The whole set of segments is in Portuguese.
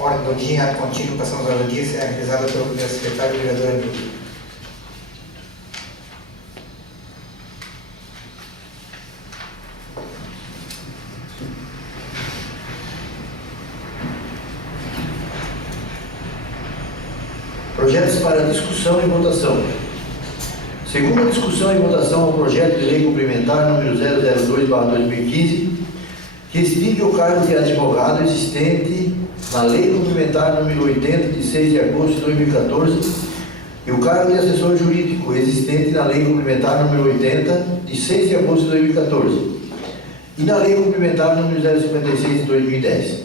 Ordem do dia, ato contínuo, passamos ao dia, será realizada pelo primeiro secretário, vereador Anildo. Projetos para discussão e votação. Segunda discussão e votação ao projeto de lei complementar número 002/2015, que extingue o cargo de advogado existente na lei complementar número 80, de 6 de agosto de 2014, e o cargo de assessor jurídico existente na lei complementar número 80, de 6 de agosto de 2014, e na lei complementar número 056 de 2010,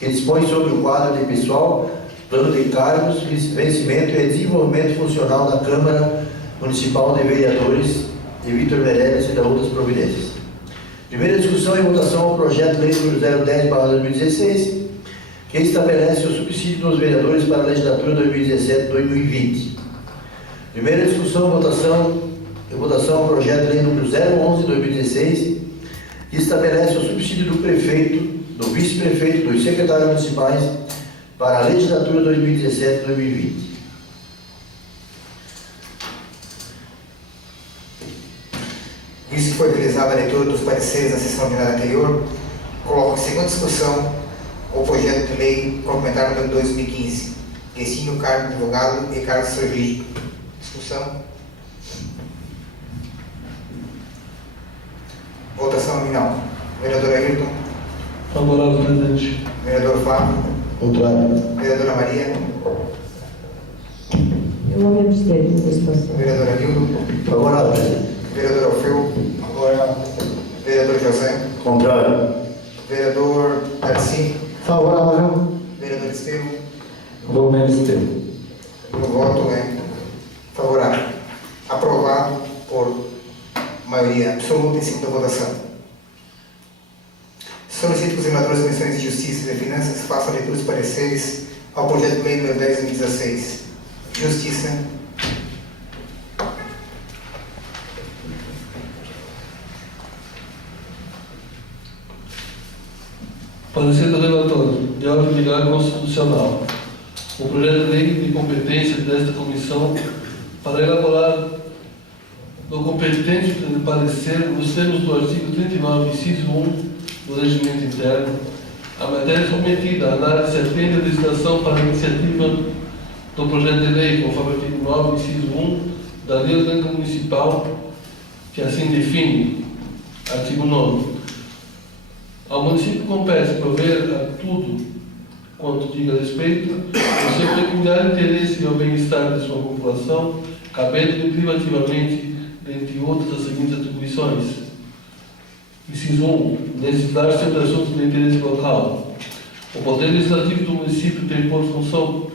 que dispõe sobre o quadro de pessoal, plano de cargos, vencimento e desenvolvimento funcional da Câmara Municipal de Vereadores de Vítor Meirelles e da outras providências. Primeira discussão e votação ao projeto de lei número 010/2016, que estabelece o subsídio dos vereadores para a legislatura 2017-2020. Primeira discussão e votação ao projeto de lei número 011/2016, que estabelece o subsídio do prefeito, do vice-prefeito, dos secretários municipais para a legislatura 2017-2020. Visto que foi realizada a leitura dos pareceres da sessão ordinária anterior, coloco em segunda discussão o projeto de lei complementar número 2015, que extingue o cargo de advogado e cargo de assessor jurídico. Discussão. Votação nominal. Vereador Ayrton. Favorável, presidente. Vereador Flávio. Contrário. Vereadora Maria. Eu vou me abster nessa situação. Vereador Anildo. Favorável, presidente. Vereador Alfeu. Vereador José. Contrário. Vereador Darcy. Favorável. Vereador Estevam. Vou me abster. O voto é favorável. Aprovado por maioria absoluta em segunda votação. Solicito que os senadores das Comissões de Justiça e de Finanças façam a leitura dos pareceres ao projeto de lei número 10/2016. Justiça. Parecer do relator, de ordem legal e constitucional. O projeto de lei de competência desta comissão para elaborar do competente de parecer nos termos do artigo 39, inciso 1 do regimento interno, a matéria submetida à análise atende a legislação para a iniciativa do projeto de lei, conforme o artigo 9, inciso 1 da Lei Orgânica Municipal, que assim define, artigo 9. Ao município compete prover a tudo quanto diga respeito ao seu peculiar interesse e ao bem-estar de sua população, cabendo-lhe privativamente, dentre outras, as seguintes atribuições. Inciso 1. Legislar sobre assuntos de interesse local. O poder legislativo do município tem por função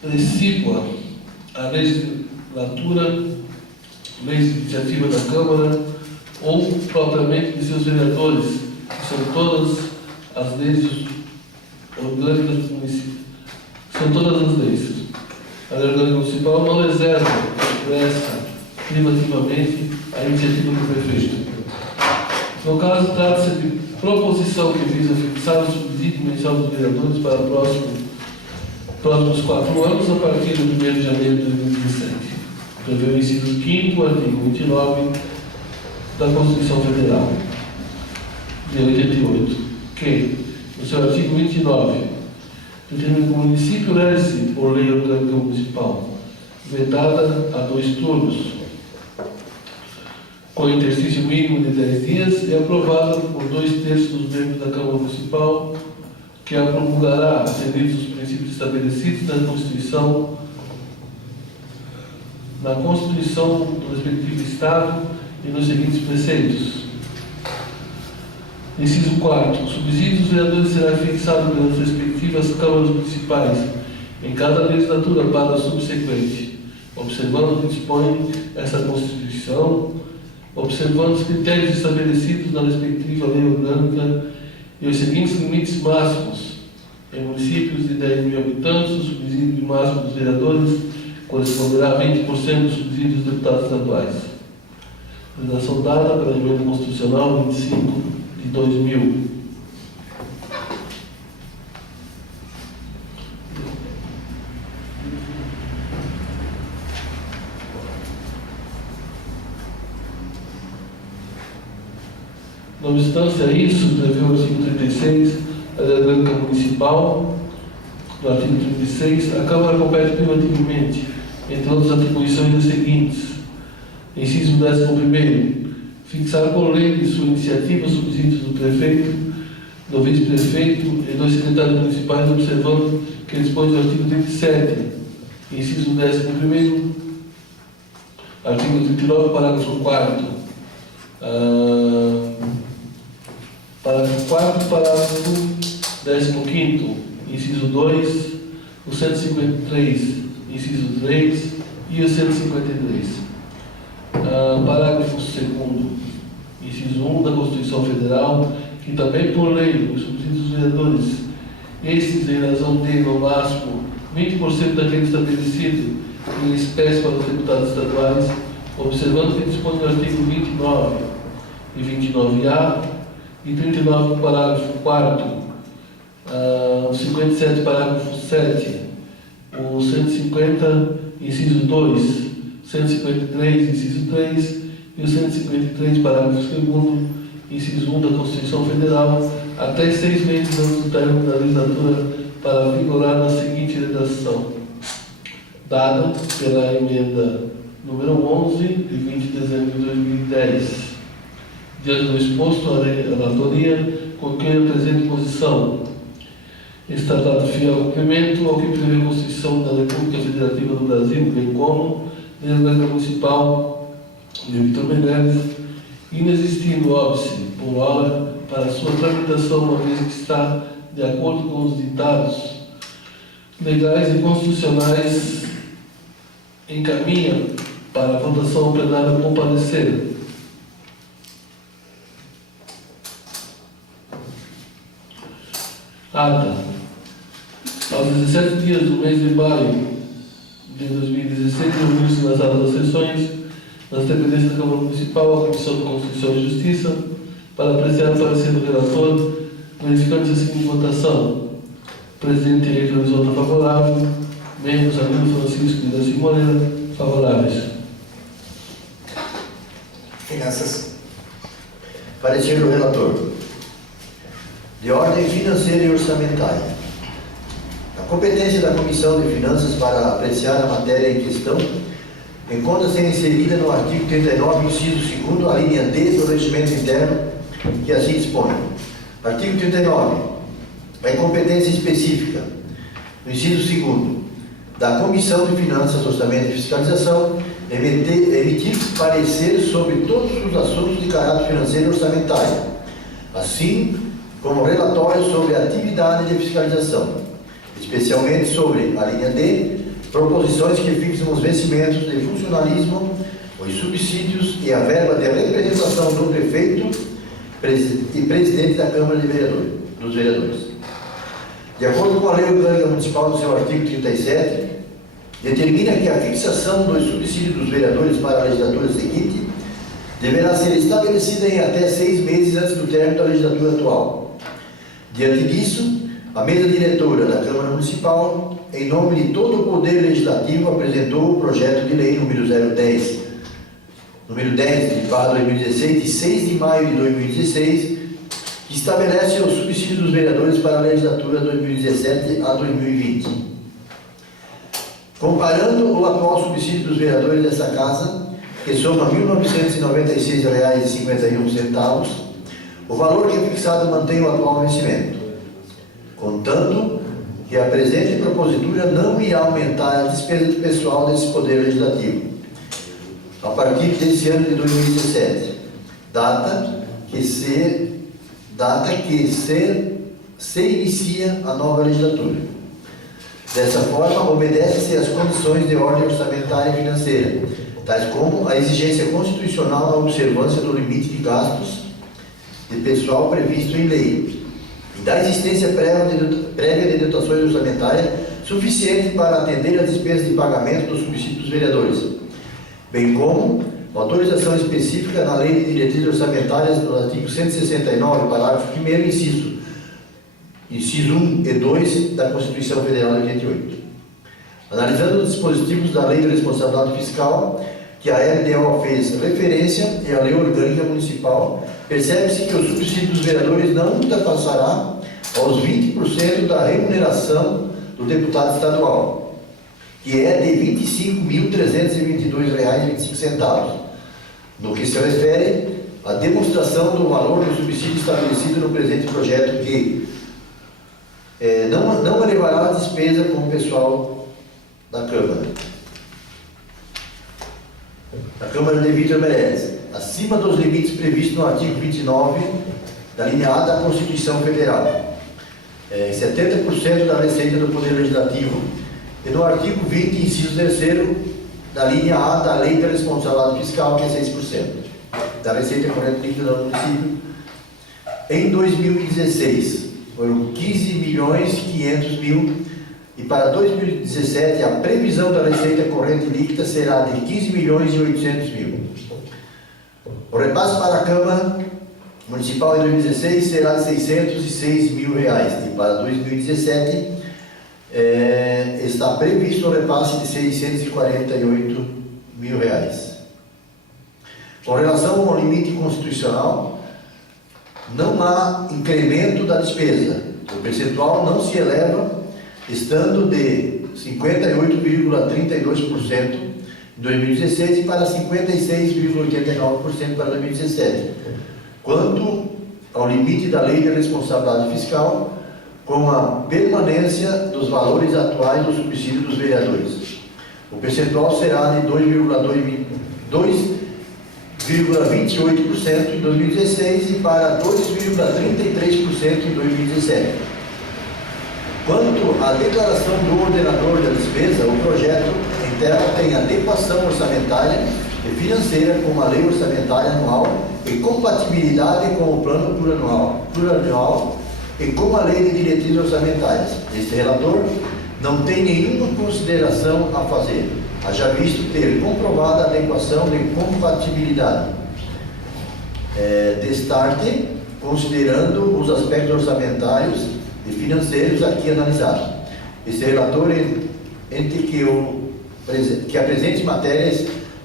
precípua a legislatura, leis de iniciativa da Câmara ou propriamente de seus vereadores, que são todas as leis orgânicas do município. São todas as leis. A lei orgânica municipal não reserva, presta privativamente a iniciativa do prefeito. No caso, trata-se de proposição que visa fixar o subsídio mensal dos vereadores para próximos 4 anos, a partir do 1º de janeiro de 2017. Prevê o inciso 5º, artigo 29 da Constituição Federal de 88, que, no seu artigo 29, determina que o município rege por lei orgânica municipal, vedada a 2 turnos, com exercício mínimo de 10 dias e aprovada por 2/3 dos membros da Câmara Municipal, que a promulgará, atendidos os princípios estabelecidos na Constituição do respectivo Estado e nos seguintes preceitos. Inciso 4. O subsídio dos vereadores será fixado pelas respectivas câmaras municipais em cada legislatura para a subsequente, observando o que dispõe essa Constituição, observando os critérios estabelecidos na respectiva lei orgânica e os seguintes limites máximos. Em municípios de 10.000 habitantes, o subsídio máximo dos vereadores corresponderá a 20% do subsídio dos deputados estaduais. Legislação dada pela Emenda Constitucional 25 de 2000. obstância a isso, prevê o artigo 36 da Lei Orgânica Municipal, no artigo 36, a Câmara compete privativamente, entre outras atribuições, as seguintes. Inciso 11º, fixar por lei de sua iniciativa os subsídios do prefeito, do vice-prefeito e dos secretários municipais, observando que dispõe do artigo 37. Inciso 11º, artigo 39, parágrafo 4º. Parágrafo 4º, parágrafo 15º, inciso 2, o 153, inciso 3 e o 153. Parágrafo 2º, inciso 1 da Constituição Federal, que também por lei os subsídios dos vereadores, estes em razão de, no máximo, 20% daquele estabelecido em espécie para os deputados estaduais, observando que dispõe do artigo 29 e 29A e 39, parágrafo 4º, o 57, parágrafo 7, o 150, inciso 2, 153, inciso 3 e o 153, parágrafo 2º, inciso 1 da Constituição Federal, até 6 meses antes do término da legislatura, para vigorar na seguinte redação: dada pela emenda número 11, de 20 de dezembro de 2010. Diante do exposto, a relatoria conclui a presente posição. Está dado fiel cumprimento ao que prevê a Constituição da República Federativa do Brasil, bem como a Lei Orgânica Municipal de Victor Meirelles, inexistindo óbice por hora para sua tramitação, uma vez que está de acordo com os ditados legais e constitucionais, encaminha para a votação ao plenário com parecer. Ata. Aos 17 dias do mês de maio de 2016, reuniu-se na sala das sessões, nas dependências da Câmara Municipal, a Comissão de Constituição e Justiça, para apreciar o parecer do relator, verificando-se a seguinte votação: presidente eleito Horizonte favorável, membros Arlindo Francisco e Daci Moreira favoráveis. Finanças. Parecer do relator. De ordem financeira e orçamentária. A competência da Comissão de Finanças para apreciar a matéria em questão encontra-se inserida no artigo 39, inciso 2º, a linha D do Regimento Interno, que assim dispõe. Artigo 39. É competência específica, no inciso 2º, da Comissão de Finanças, Orçamento e Fiscalização, emitir parecer sobre todos os assuntos de caráter financeiro e orçamentário, assim como relatórios sobre a atividade de fiscalização, especialmente sobre a linha D, proposições que fixam os vencimentos de funcionalismo, os subsídios e a verba de representação do prefeito e presidente da Câmara de Vereadores, dos Vereadores. De acordo com a Lei Orgânica Municipal, no seu artigo 37, determina que a fixação dos subsídios dos vereadores para a legislatura seguinte deverá ser estabelecida em até 6 meses antes do término da legislatura atual. Diante disso, a mesa diretora da Câmara Municipal, em nome de todo o Poder Legislativo, apresentou o projeto de lei número 10 de 2016, de 6 de maio de 2016, que estabelece o subsídio dos vereadores para a legislatura 2017 a 2020. Comparando o atual subsídio dos vereadores dessa casa, que soma R$ 1.996,51, o valor que é fixado mantém o atual vencimento, contanto que a presente propositura não irá aumentar a despesa de pessoal desse Poder Legislativo, a partir desse ano de 2017, data que se inicia a nova legislatura. Dessa forma, obedece-se às condições de ordem orçamentária e financeira, tais como a exigência constitucional da observância do limite de gastos de pessoal previsto em lei e da existência prévia de dotações orçamentárias suficiente para atender às despesas de pagamento dos subsídios dos vereadores, bem como autorização específica na Lei de Diretrizes Orçamentárias no artigo 169, parágrafo 1º, inciso 1 e 2 da Constituição Federal de 88. Analisando os dispositivos da Lei de Responsabilidade Fiscal, que a LDO fez referência é a Lei Orgânica Municipal, percebe-se que o subsídio dos vereadores não ultrapassará aos 20% da remuneração do deputado estadual, que é de R$ 25.322,25, no que se refere à demonstração do valor do subsídio estabelecido no presente projeto, que não elevará a despesa com o pessoal da Câmara. A Câmara de Vítor Meirelles, acima dos limites previstos no artigo 29 da linha A da Constituição Federal, 70% da receita do Poder Legislativo, e no artigo 20, inciso 3º, da linha A da Lei da Responsabilidade Fiscal, que é 6% da receita corrente líquida do município. Em 2016, foram 15.500.000, e para 2017 a previsão da receita corrente líquida será de 15.800.000. O repasse para a Câmara Municipal em 2016 será de R$ 606 mil, e para 2017 está previsto o repasse de R$ 648 mil. Com relação ao limite constitucional, não há incremento da despesa. O percentual não se eleva, estando de 58,32% em 2016 para 56,89% para 2017. Quanto ao limite da Lei de Responsabilidade Fiscal, com a permanência dos valores atuais do subsídio dos vereadores, o percentual será de 2,28% em 2016 e para 2,33% em 2017. Quanto à declaração do ordenador da despesa, o projeto em tela tem adequação orçamentária e financeira com a lei orçamentária anual e compatibilidade com o plano plurianual e com a lei de diretrizes orçamentárias. Este relator não tem nenhuma consideração a fazer, haja visto ter comprovada a adequação de compatibilidade. Destarte, considerando os aspectos orçamentários e financeiros aqui analisados. Este relator entende que a presente matéria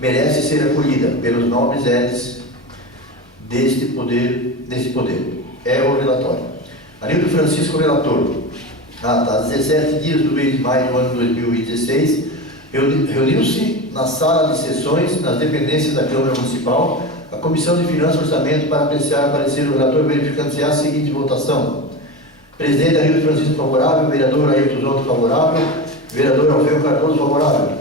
merece ser acolhida pelos nobres entes desse poder. É o relatório. Anildo Francisco, relator. Há 17 dias do mês de maio do ano 2016, reuniu-se na sala de sessões, nas dependências da Câmara Municipal, a Comissão de Finanças e Orçamento para apreciar o parecer do relator, verificando-se a seguinte votação. Presidente Anildo Francisco favorável, vereador Ayrton Zonto favorável, vereador Alfredo Cardoso favorável.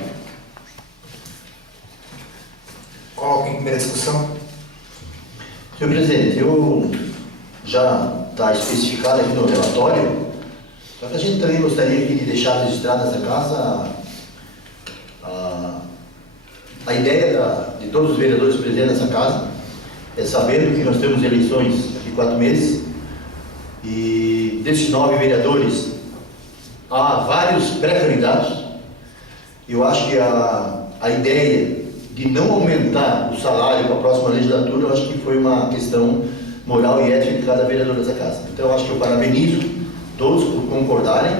Coloco em primeira discussão. Senhor presidente, eu já está especificado aqui no relatório, só que a gente também gostaria aqui de deixar registrada nessa casa a ideia de todos os vereadores presentes nessa casa, sabendo que nós temos eleições daqui 4 meses, e desses 9 vereadores há vários pré-candidatos. Eu acho que a ideia de não aumentar o salário para a próxima legislatura, eu acho que foi uma questão moral e ética de cada vereador dessa casa. Então eu acho que eu parabenizo todos por concordarem.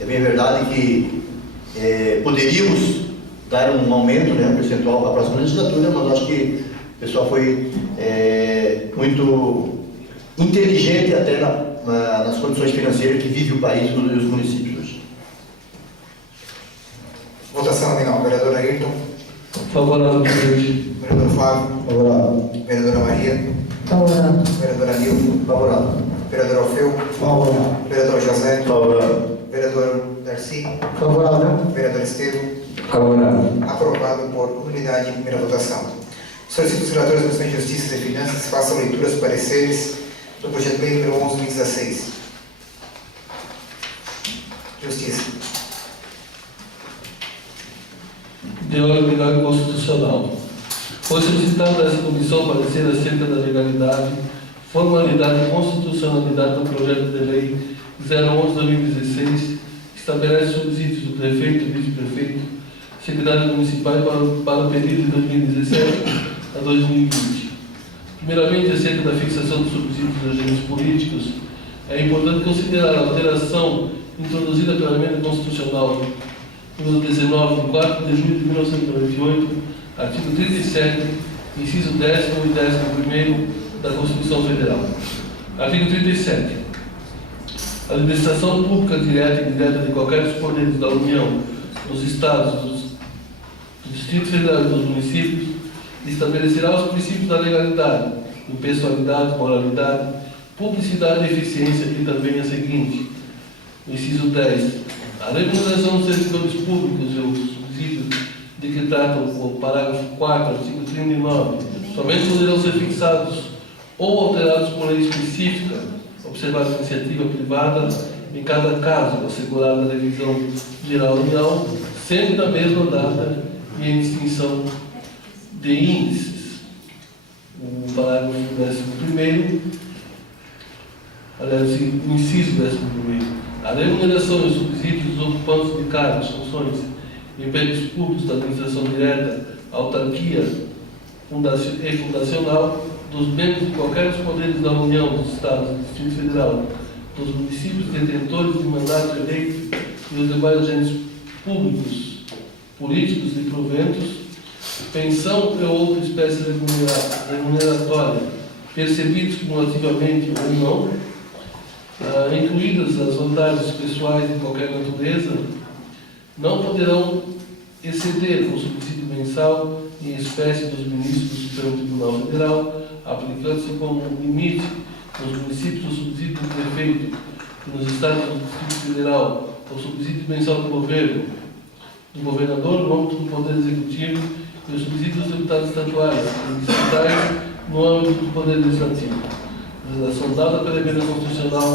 É bem verdade que poderíamos dar um aumento, um percentual para a próxima legislatura, mas eu acho que o pessoal foi muito inteligente até nas condições financeiras que vive o país e os municípios hoje. Votação nominal. Vereador Ayrton. Favorável, presidente. Vereador Flávio. Favorável. Vereadora Maria. Favorável. Vereador Anildo. Favorável. Vereador Alfeu. Favorável. Vereador José. Favorável. Vereador Darcy. Favorável. Vereador Estevam. Favorável. Aprovado por unanimidade em primeira votação. Solicito os relatores da Comissão de Justiça e Finanças que façam leitura dos pareceres do projeto de lei número 11.016. Justiça. De ordem constitucional. Foi solicitado dessa comissão parecer acerca da legalidade, formalidade e constitucionalidade do projeto de lei 011/2016, que estabelece subsídios do prefeito, vice-prefeito, secretário municipal para o período de 2017 a 2020. Primeiramente, acerca da fixação dos subsídios dos agentes políticos, é importante considerar a alteração introduzida pela emenda constitucional número 19, de 4 de julho de 1998, artigo 37, inciso 10º e 11º da Constituição Federal. Artigo 37. A administração pública direta e indireta de qualquer dos poderes da União, dos Estados, do Distrito Federal e dos municípios estabelecerá os princípios da legalidade, impessoalidade, moralidade, publicidade e eficiência, e também a seguinte. Inciso 10. A remuneração dos servidores públicos e os subsídios de que trata o parágrafo 4, artigo 39, somente poderão ser fixados ou alterados por lei específica, observada a iniciativa privada em cada caso, assegurada a revisão geral anual, sempre na mesma data e em distinção de índices. O parágrafo 11º, aliás, o inciso 11º. A remuneração e os subsídios dos ocupantes de cargos, funções e empregos públicos da administração direta, autarquia e fundacional, dos membros de qualquer dos poderes da União, dos Estados, do Distrito Federal, dos municípios detentores de mandato eleito e os demais agentes públicos, políticos e proventos, pensão ou outra espécie remuneratória, percebidos cumulativamente ou não, incluídas as vantagens pessoais de qualquer natureza, não poderão exceder o subsídio mensal em espécie dos ministros do Supremo Tribunal Federal, aplicando-se como limite nos municípios o subsídio do prefeito e nos estados do Distrito Federal o subsídio mensal do governo, do governador no âmbito do Poder Executivo e o subsídio dos deputados estaduais e distritais no âmbito do Poder Legislativo. Legislação dada pela Emenda Constitucional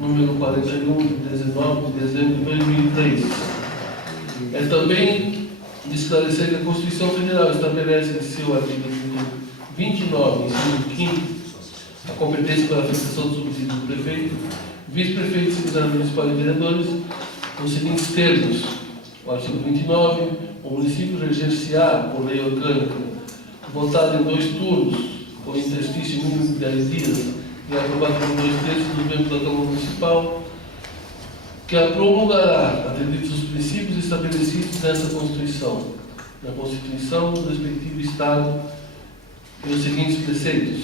número 41, de 19 de dezembro de 2003. É também de esclarecer que a Constituição Federal estabelece em seu artigo 29, inciso 5, a competência para a fixação do subsídio do prefeito, vice-prefeito, secretário municipal e vereadores, nos seguintes termos. O artigo 29, o município regenciar, por lei orgânica, votado em 2 turnos, com interstício mínimo de 10 dias, e aprovado por 2/3 dos membros da Câmara Municipal, que a promulgará, atendidos os princípios estabelecidos nessa Constituição, na Constituição do respectivo Estado, e os seguintes preceitos.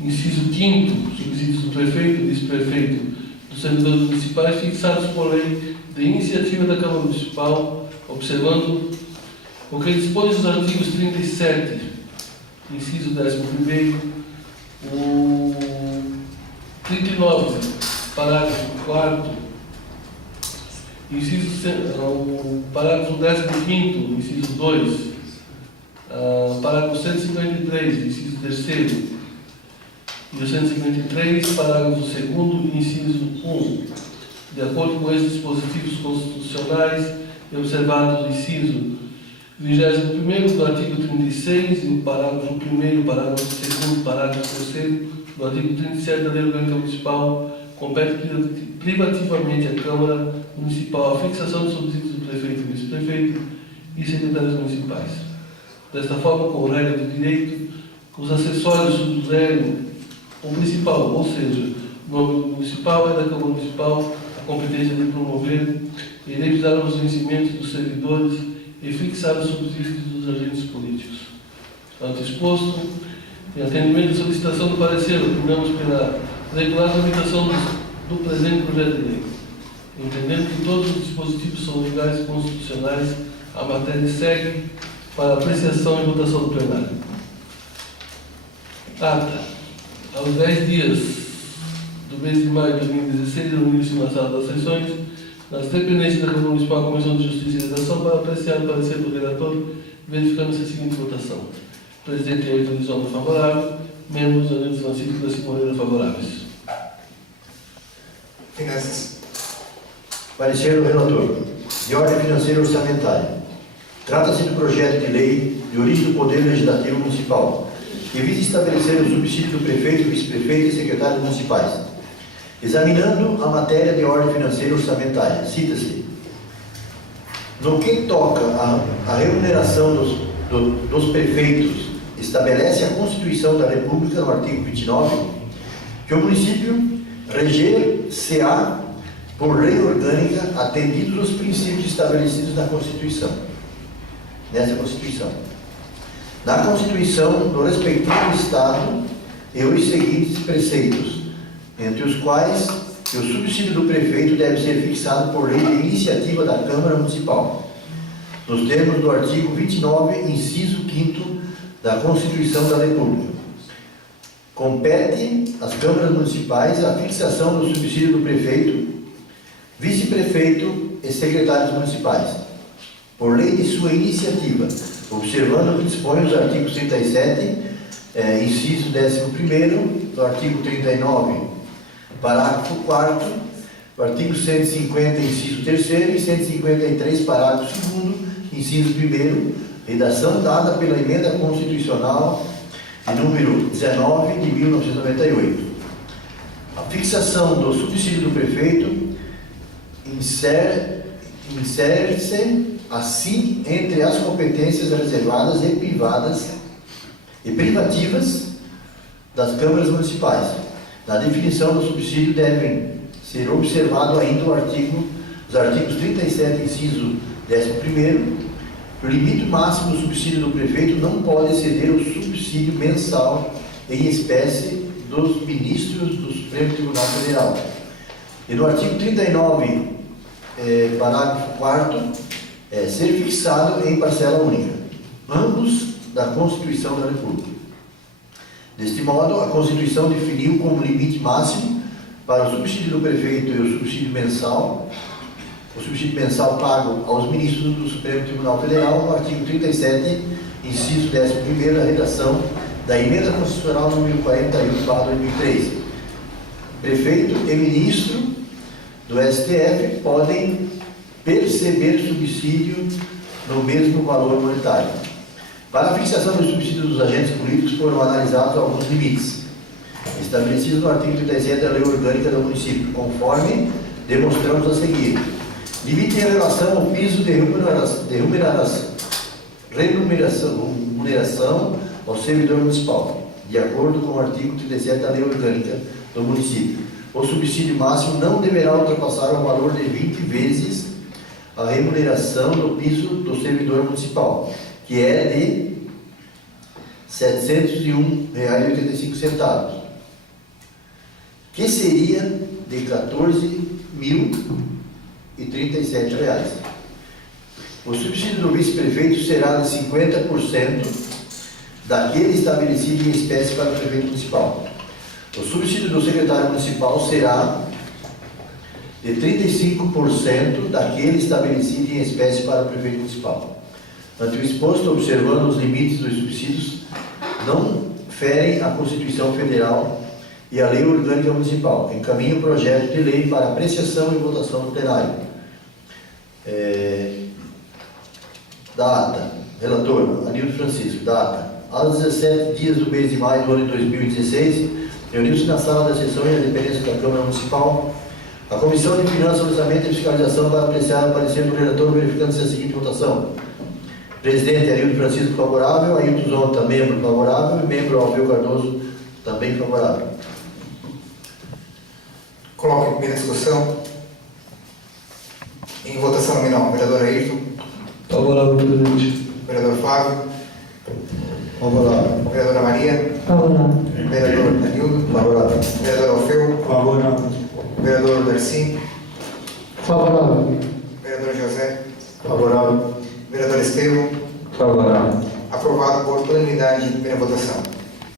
Inciso 5º, subsídios do prefeito e vice-prefeito dos servidores municipais fixados por lei de iniciativa da Câmara Municipal, observando o que dispõe os artigos 37, inciso 11º, o 39, parágrafo 4º, o parágrafo 15º, inciso 2, parágrafo 153, inciso 3º, e o 153, parágrafo 2º, inciso 1, de acordo com esses dispositivos constitucionais e observado o inciso 21º do artigo 36 e o parágrafo 1º, parágrafo 2º, parágrafo 3º do artigo 37 da Lei Orgânica Municipal, compete privativamente à Câmara Municipal a fixação dos subsídios do prefeito e vice-prefeito e secretários municipais. Desta forma, com regra de direito, os acessórios subsidiam o principal, ou seja, o nome municipal é da Câmara Municipal, a competência de promover e revisar os vencimentos dos servidores e fixar os subsídios dos agentes políticos. Ante exposto, em atendimento à solicitação do parecer, opinamos pela regular tramitação do presente projeto de lei, entendendo que todos os dispositivos são legais e constitucionais, a matéria segue para apreciação e votação do plenário. Ata. Aos 10 dias do mês de maio de 2016, reuniu-se na sala das sessões, nas dependências da Câmara Municipal, a Comissão de Justiça e Redação, para apreciar o parecer do relator, verificando-se a seguinte votação. O presidente Ayrton Lisonda favorável, membros Anildo Francisco da Simoneira favoráveis. Finanças. Parecer do relator. De ordem financeira e orçamentária. Trata-se do projeto de lei de origem do Poder Legislativo Municipal, que visa estabelecer o subsídio do prefeito, vice-prefeito e secretários municipais. Examinando a matéria de ordem financeira e orçamentária, cita-se: no que toca à remuneração dos prefeitos, estabelece a Constituição da República, no artigo 29, que o município reger-se-á por lei orgânica, atendidos os princípios estabelecidos na Constituição. Nessa Constituição. Na Constituição do respectivo Estado e os seguintes preceitos, entre os quais que o subsídio do prefeito deve ser fixado por lei de iniciativa da Câmara Municipal, nos termos do artigo 29, inciso 5º da Constituição da República. Compete às câmaras municipais a fixação do subsídio do prefeito, vice-prefeito e secretários municipais, por lei de sua iniciativa, observando o que dispõe os artigos 37, inciso 11º, do artigo 39, parágrafo 4º, do artigo 150, inciso 3º e 153, parágrafo 2º, inciso 1º, redação dada pela Emenda Constitucional de número 19 de 1998. A fixação do subsídio do prefeito insere-se assim entre as competências reservadas e privativas das câmaras municipais. Na definição do subsídio devem ser observados ainda os artigos 37, inciso 11º. O limite máximo do subsídio do prefeito não pode exceder o subsídio mensal em espécie dos ministros do Supremo Tribunal Federal. E no artigo 39, parágrafo 4º, ser fixado em parcela única, ambos da Constituição da República. Deste modo, a Constituição definiu como limite máximo para o subsídio do prefeito e o subsídio mensal pago aos ministros do Supremo Tribunal Federal, no artigo 37, inciso 11º, da redação da Emenda Constitucional número 41/2003. Prefeito e ministro do STF podem perceber subsídio no mesmo valor monetário. Para a fixação do subsídio dos agentes políticos foram analisados alguns limites, estabelecidos no artigo 37 da Lei Orgânica do Município, conforme demonstramos a seguir. Limite em relação ao piso de remuneração ao servidor municipal, de acordo com o artigo 37 da Lei Orgânica do Município. O subsídio máximo não deverá ultrapassar o valor de 20 vezes a remuneração do piso do servidor municipal, que é de R$ 701,85, que seria de R$ 14.037. O subsídio do vice-prefeito será de 50% daquele estabelecido em espécie para o prefeito municipal. O subsídio do secretário municipal será de 35% daquele estabelecido em espécie para o prefeito municipal. Ante o exposto, observando os limites dos subsídios, não ferem a Constituição Federal e a Lei Orgânica Municipal, encaminha o projeto de lei para apreciação e votação no plenário. Data, relator, Anildo Francisco, data, aos 17 dias do mês de maio do ano de 2016, reuniu-se na sala da sessão e a dependência da Câmara Municipal a Comissão de Finanças, Orçamento e Fiscalização para apreciar o parecer do relator, verificando-se a seguinte votação. Presidente Anildo Francisco favorável, Ailton Zonta, membro favorável, e membro Alveu Cardoso, também favorável. Coloco em primeira discussão. Em votação nominal, vereador Ailton. Favorável, presidente. Vereador Flávio. Favorável. Vereadora Maria. Favorável. Vereador Anildo. Favorável. Vereador Alfeu. Favorável. Vereador Darcy. Favorável. Vereador José. Favorável. Vereador Estevão. Favorável. Aprovado por unanimidade em primeira votação.